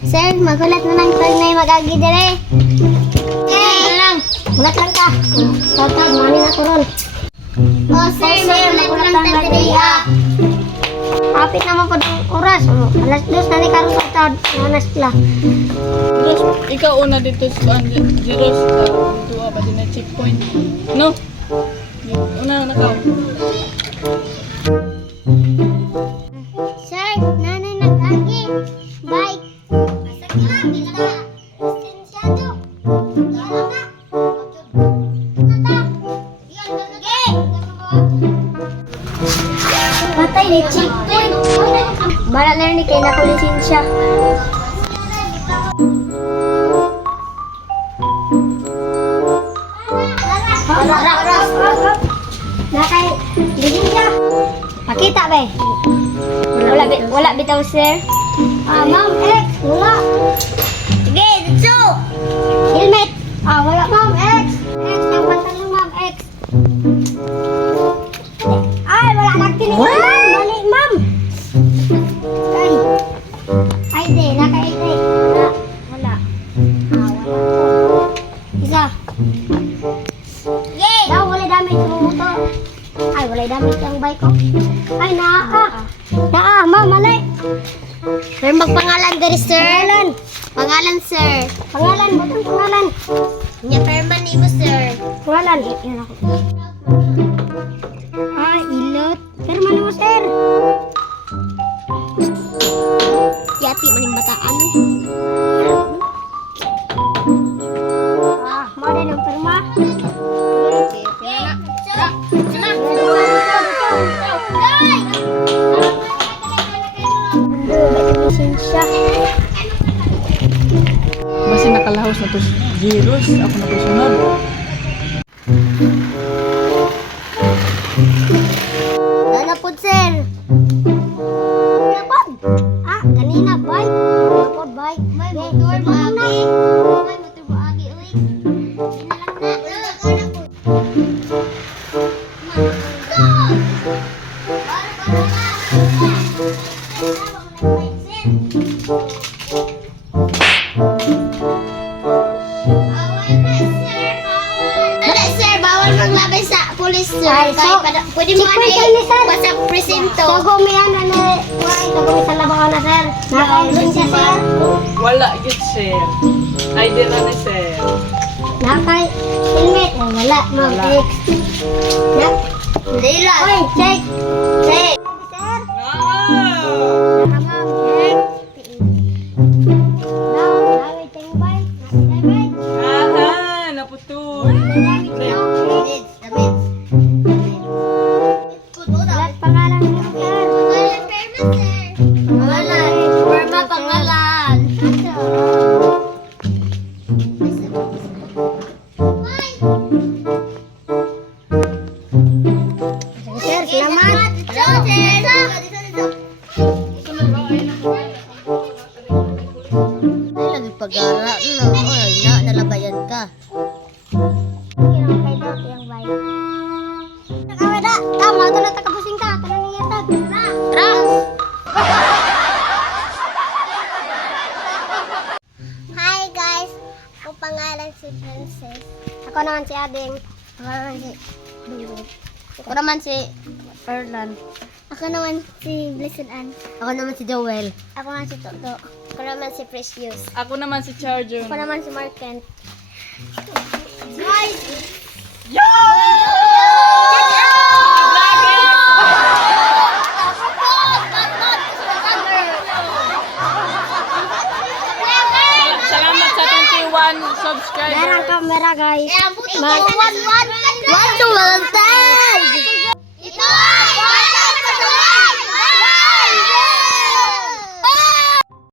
Sir, magulat na lang pag may mag-agi dire. Ano lang? Gulat lang ka. Tatag, manin ako ron. Sir, magulat lang ka dire. Kapit naman po ng oras. Alas 2 na ni Karo sa tawad. Manas la. Ikaw una dito sa zeros dito ba din na checkpoint. No? Una ka. Sir, nanay nag-agi. Bye. Basta lang, hindi na lisensyado. Yara na. Patay ni checkpoint. Bala na ni kay nako lisensya. Nakay lisensya. Pakita be. Wala bitaw sir. Ma'am X, wala. Sige, dito. Helmet. Wala ma'am X. X, ang pantalon ma'am X. Ay, wala nagtinig. Mali ma'am. Ay, ID, naka-ID. Wala. Wala. Isa. Yay! Daw, wala damage yung motor. Ay, wala damage ang bike ko. Ay, naa. Naa, ma'am, mali. Sir, magpangalan dari sir. Pangalan, sir. Pangalan, butang pangalan. Nya perman ni mo, sir. Pangalan, yan ako. Ilot. Perman mo, sir. Yati maning bataan. Model ng perma. Lisensya. Basta nakalahos na to zeros. Ako na to sunod. Nanapod, sir. Nanapod. Kanina, bike. Nanapod, bike. May motor maagi. May motor maagi, uy. Dinalang na. Bawal maglabay sa pulis, sir. Pwede mo sa presinto. So, gumiyan na ni... Gumi sa labangan na, sir. Naka-lisensya, sir. Wala gid sir. ID na ni sir. Naka-helmet. Wala, ma'am. Wala. Hindi lang. Uy, check. Check. Sir. Wow! Ma'am, check. Now, laway tayong bike. Nasa bike. Aha, naputol. Lahat pangalan niyo, sir. Pangalan. Perma pangalan. Sir, salamat. Ay, lagi pag-ara. No, ay, nalabayan ka. Nakawala. Tama, ito na takapusing ka. Ito na niyatag. Tara. Hi guys. Ako pangalan si Princess. Ako naman si Ading. Ako naman si Dulot. Ako naman si Erlan. Ako naman si Blessed Ann. Ako naman si Joel. Ako naman si Toto. Ako naman si Precious. Ako naman si Charjun. Ako naman si Mark Kent. Yo! Salamat sa 21 subscribers. Merang kamera guys. One, two,